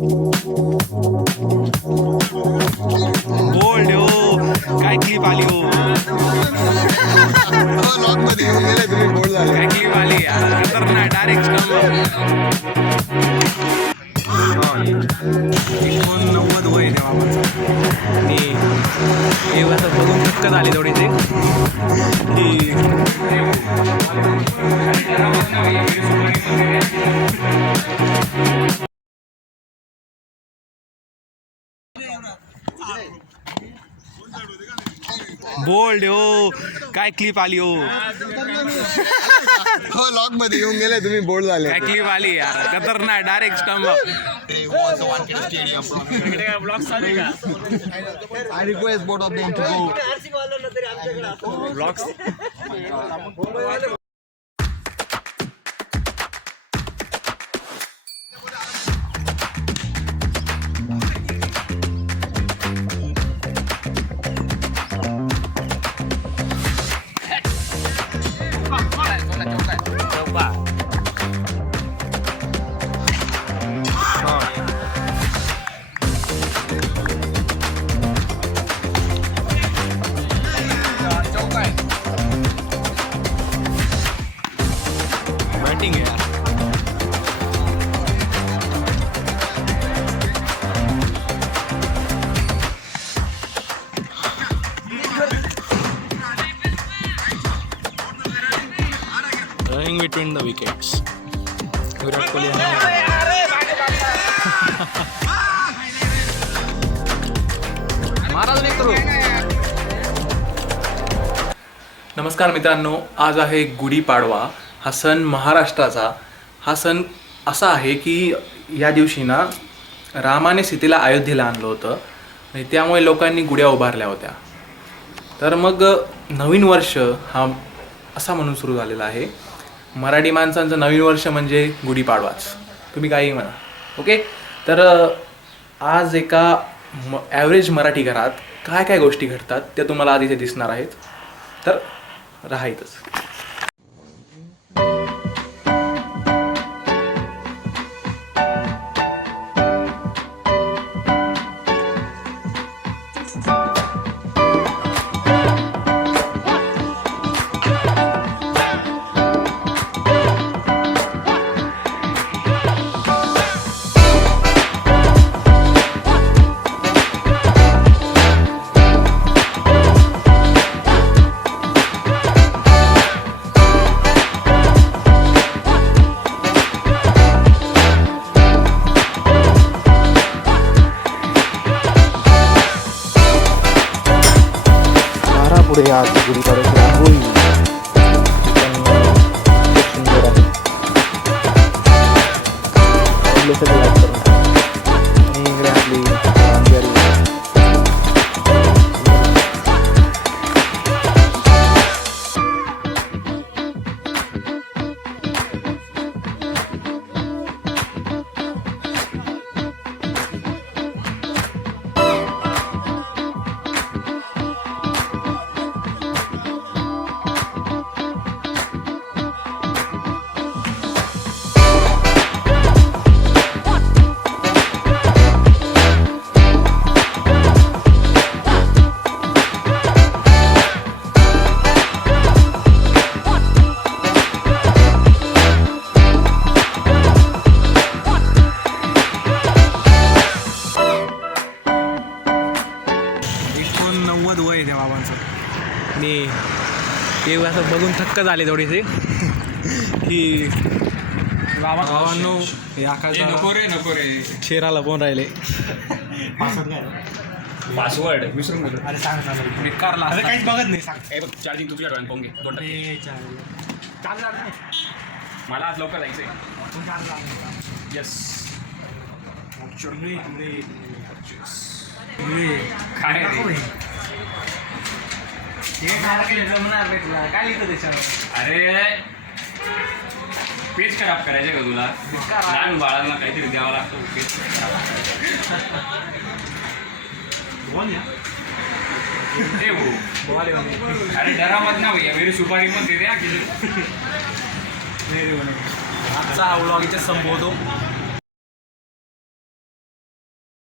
Bold हो, काय clip आली हो, लॉक मध्ये येऊन गेले तुम्ही, बोल्ड झाले. काय क्लिप आली यार, खतरनाक डायरेक्ट स्टंप. 89 वय आहे बाबाचं आणि हे असं बघून चक्क झाली थोडीशी की बोल्ड हो, काय क्लिप आली हो, लॉक मध्ये येऊन गेले तुम्ही, बोल्ड झाले. काय क्लिप आली यार, खतरनाक direct stump. I request both of them to go. Batting आहे यार. Running between the wickets. Virat Kohli Maharaj नाही करू. नमस्कार मित्रांनो, आज आहे गुढीपाडवा. हा सण महाराष्ट्राचा. हा सण असा आहे की या दिवशी ना रामाने सीतेला अयोध्येला आणलं होतं आणि त्यामुळे लोकांनी गुढ्या उभारल्या होत्या. तर मग नवीन वर्ष हा असा म्हणून सुरू झालेला आहे. मराठी माणसांचं नवीन वर्ष म्हणजे गुढीपाडवाच, तुम्ही काही म्हणा. ओके, तर आज एका ॲव्हरेज मराठी घरात काय काय गोष्टी घडतात त्या तुम्हाला आधी इथे दिसणार आहेत, तर राहायचंच. पुढे आज गुढीपाडव्याची रांगोळी खूप सुंदर आहे. आपले सगळे लाईक करून आणि इकडे आपली रांगोळी आली. आणि ते असं बघून थक्क झाले थोडीशी की बाबांनो हे आकाश नको रे शेराला फोन राहिले. पासवर्ड विसरून गेलो. अरे सांग बेकारला अरे काहीच बघत नाही. सांग हे बघ, चार्जिंग तुझ्या डोळ्यात पाहून घे. मला आज लवकर जायचंय. येस काय अरे पेज खराब करायचं का तुला? लहान बाळांना काहीतरी द्यावा लागतो. पेज अरे डरा मत ना भैया, मेरी सुपारी मत दे द्या. आजचा व्लॉग इथे संपवतो.